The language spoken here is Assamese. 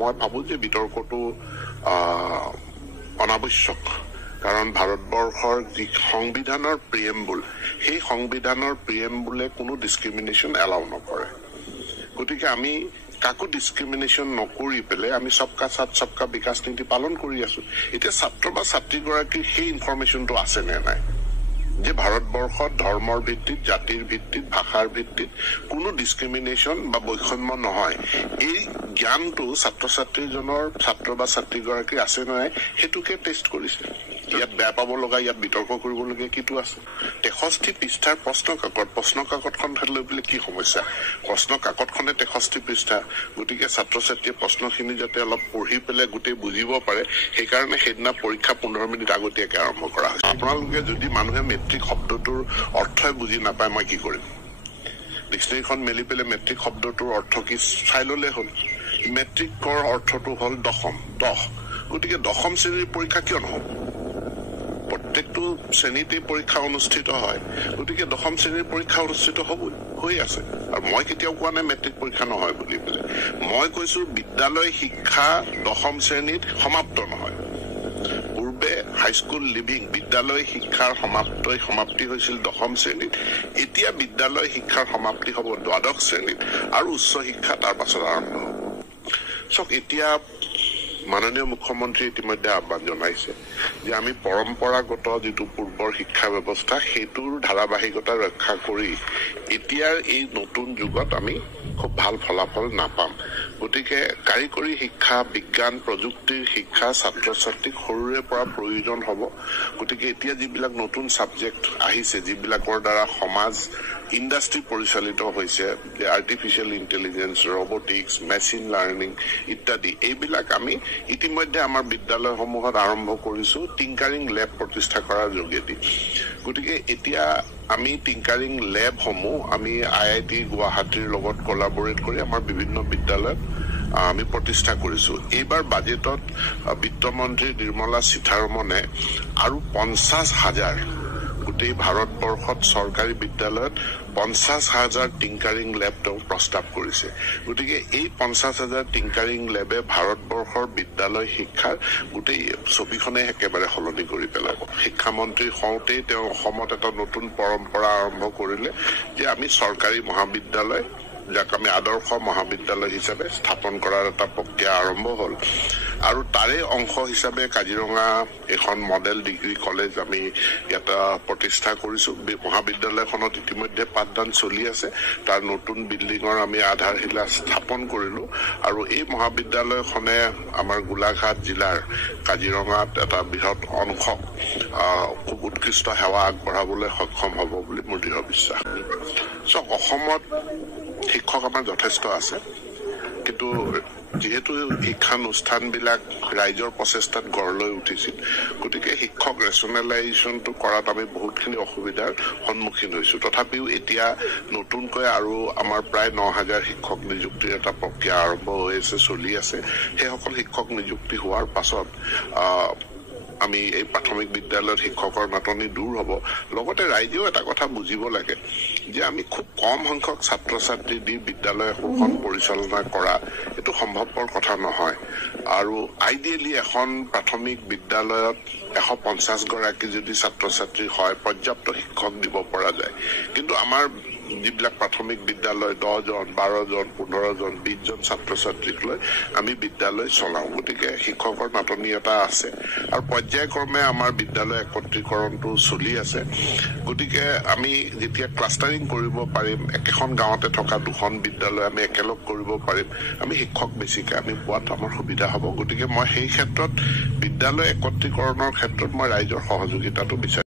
মই ভাবো যে বিতৰ্কটো অনাবশ্যক কাৰণ ভাৰতবৰ্ষৰ যি সংবিধানৰ প্ৰিএম্বুল সেই সংবিধানৰ প্ৰিএম্বুলে কোনো ডিসক্ৰিমিনেশন এলাউ নকৰে গতিকে আমি কাকো ডিসক্ৰিমিনেশন নকৰি পেলে আমি সবকা সাথ সবকা বিকাশ নীতি পালন কৰি আছো এতিয়া ছাত্ৰ বা ছাত্ৰীগৰাকীৰ সেই ইনফৰমেশনটো আছে নে নাই যে ভাৰতবৰ্ষত ধৰ্মৰ ভিত্তিত জাতিৰ ভিত্তিত ভাষাৰ ভিত্তিত কোনো ডিসক্ৰিমিনেশন বা বৈষম্য নহয় এই জ্ঞানটো ছাত্ৰ ছাত্ৰীজনৰ ছাত্ৰ বা ছাত্ৰীগৰাকী আছে নাই হেতুকে টেষ্ট কৰিছে ইয়াত বেয়া পাব লগা ইয়াত বিতৰ্ক কৰিবলগীয়া কিটো আছে 63 পৃষ্ঠাৰ প্ৰশ্ন কাকতখন লৈ পেলে কি সমস্যা প্ৰশ্ন কাকতখনে 63 পৃষ্ঠা গতিকে ছাত্ৰ ছাত্ৰীয়ে প্ৰশ্নখিনি যাতে অলপ পঢ়ি পেলে গোটেই বুজিব পাৰে সেই কাৰণে হেদিনা পৰীক্ষা 15 মিনিট আগতীয়াকৈ আৰম্ভ কৰা হৈছে আপোনালোকে যদি মানুহে মেট্ৰিক শব্দটোৰ অৰ্থই বুজি নাপায় মই কি কৰিম ডিক্সনাৰীখন মেলি পেলে মেট্ৰিক শব্দটোৰ অৰ্থ কি চাই ললে হ'ল মেট্ৰিকৰ অৰ্থটো হ'ল দশম গতিকে দশম শ্ৰেণীৰ পৰীক্ষা কিয় নহব প্ৰত্যেকটো শ্ৰেণীতে পৰীক্ষা অনুষ্ঠিত হয় গতিকে দশম শ্ৰেণীৰ পৰীক্ষা অনুষ্ঠিত হৈ আছে আৰু মই কেতিয়াও কোৱা নাই মেট্ৰিক পৰীক্ষা নহয় বুলি পেলে মই কৈছো বিদ্যালয় শিক্ষা দশম শ্ৰেণীত সমাপ্ত নহয় পূৰ্বে হাইস্কুল লিভিং বিদ্যালয় শিক্ষাৰ সমাপ্তি হৈছিল দশম শ্ৰেণীত এতিয়া বিদ্যালয় শিক্ষাৰ সমাপ্তি হ'ব দ্বাদশ শ্ৰেণীত আৰু উচ্চ শিক্ষা তাৰ পাছত আৰম্ভ হ'ব সব এতিয়া মাননীয় মুখ্যমন্ত্ৰী ইতিমধ্যে আহ্বান জনাইছে যে আমি পৰম্পৰাগত যেটো পূৰ্বৰ শিক্ষা ব্যৱস্থা হেতুৰ ধাৰাবাহিকতা ৰক্ষা কৰি এতিয়াৰ এই নতুন যুগত আমি খুব ভাল ফলাফল নাপাম গতিকে কাৰিকৰী শিক্ষা বিজ্ঞান প্ৰযুক্তিৰ শিক্ষা ছাত্ৰ ছাত্ৰীক সৰুৰে পৰা প্ৰয়োজন হ'ব গতিকে এতিয়া যিবিলাক নতুন সাবজেক্ট আহিছে যিবিলাকৰ দ্বাৰা সমাজ ইন্ডাষ্ট্ৰি পৰিচালিত হৈছে যে আৰ্টিফিশিয়াল ইন্টেলিজেন্স ৰবটিক্স মেচিন লাৰ্নিং ইত্যাদি এইবিলাক আমি ইতিমধ্যে আমাৰ বিদ্যালয়সমূহত আৰম্ভ কৰিছো টিংকাৰিং ল্যাব প্ৰতিষ্ঠা কৰাৰ যোগেদি গতিকে এতিয়া আমি টিংকাৰিং ল্যাব সমূহ আমি আইআইটি গুৱাহাটীৰ লগত কোলাবৰেট কৰি আমাৰ বিভিন্ন বিদ্যালয়ত আমি প্ৰতিষ্ঠা কৰিছো এইবাৰ বাজেটত বিত্তমন্ত্ৰী নিৰ্মলা সীতাৰমণে আৰু 50,000 গোটেই ভাৰতবৰ্ষত চৰকাৰী বিদ্যালয়ত 50,000 টিংকাৰিং ল্যাব প্ৰস্তাৱ কৰিছে গতিকে এই 50,000 টিংকাৰিং ল্যাবে ভাৰতবৰ্ষৰ বিদ্যালয় শিক্ষাৰ গোটেই ছবিখনে একেবাৰে সলনি কৰি পেলাব শিক্ষামন্ত্ৰী হওঁতেই তেওঁ অসমত এটা নতুন পৰম্পৰা আৰম্ভ কৰিলে যে আমি চৰকাৰী মহাবিদ্যালয় যাক আমি আদৰ্শ মহাবিদ্যালয় হিচাপে স্থাপন কৰাৰ এটা প্ৰক্ৰিয়া আৰম্ভ হ'ল আৰু তাৰে অংশ হিচাপে কাজিৰঙা এখন মডেল ডিগ্ৰী কলেজ আমি এটা প্ৰতিষ্ঠা কৰিছো মহাবিদ্যালয়খনত ইতিমধ্যে পাঠদান চলি আছে তাৰ নতুন বিল্ডিঙৰ আমি আধাৰশিলা স্থাপন কৰিলো আৰু এই মহাবিদ্যালয়খনে আমাৰ গোলাঘাট জিলাৰ কাজিৰঙাত এটা বৃহৎ অংশ খুব উৎকৃষ্ট সেৱা আগবঢ়াবলৈ সক্ষম হ'ব বুলি মোৰ দৃঢ় বিশ্বাস অসমত শিক্ষক আমাৰ যথেষ্ট আছে কিন্তু যেহেতু শিক্ষানুষ্ঠানবিলাক ৰাইজৰ প্ৰচেষ্টাত গঢ় লৈ উঠিছিল গতিকে শিক্ষক ৰেচনেলাইজেশ্যনটো কৰাত আমি বহুতখিনি অসুবিধাৰ সন্মুখীন হৈছো তথাপিও এতিয়া নতুনকৈ আৰু আমাৰ প্ৰায় 9,000 শিক্ষক নিযুক্তিৰ এটা প্ৰক্ৰিয়া আৰম্ভ হৈ আছে চলি আছে সেইসকল শিক্ষক নিযুক্তি হোৱাৰ পাছত আমি এই প্ৰাথমিক বিদ্যালয়ৰ শিক্ষকৰ নাটনি দূৰ হ'ব লগতে ৰাইজেও এটা কথা বুজিব লাগে যে আমি খুব কম সংখ্যক ছাত্ৰ ছাত্ৰী দি বিদ্যালয় এখন পৰিচালনা কৰা এটো সম্ভৱপৰ কথা নহয় আৰু আইডিয়ালি এখন প্ৰাথমিক বিদ্যালয়ত 150 গৰাকী যদি ছাত্ৰ ছাত্ৰী হয় পৰ্যাপ্ত শিক্ষক দিব পৰা যায় কিন্তু আমাৰ যিবিলাক প্ৰাথমিক বিদ্যালয় 10 জন 12 জন 15 জন 20 জন ছাত্ৰ ছাত্ৰীক লৈ আমি বিদ্যালয় চলাও গতিকে শিক্ষকৰ নাটনি এটা আছে আৰু পৰ্যায়ক্ৰমে আমাৰ বিদ্যালয় একত্ৰীকৰণটো চলি আছে গতিকে আমি যেতিয়া ক্লাষ্টাৰিং কৰিব পাৰিম একেখন গাঁৱতে থকা দুখন বিদ্যালয় আমি একেলগ কৰিব পাৰিম আমি শিক্ষক বেছিকৈ আমি পোৱাত আমাৰ সুবিধা হ'ব গতিকে মই সেই ক্ষেত্ৰত বিদ্যালয় একত্ৰীকৰণৰ ক্ষেত্ৰত মই ৰাইজৰ সহযোগিতাটো বিচাৰিম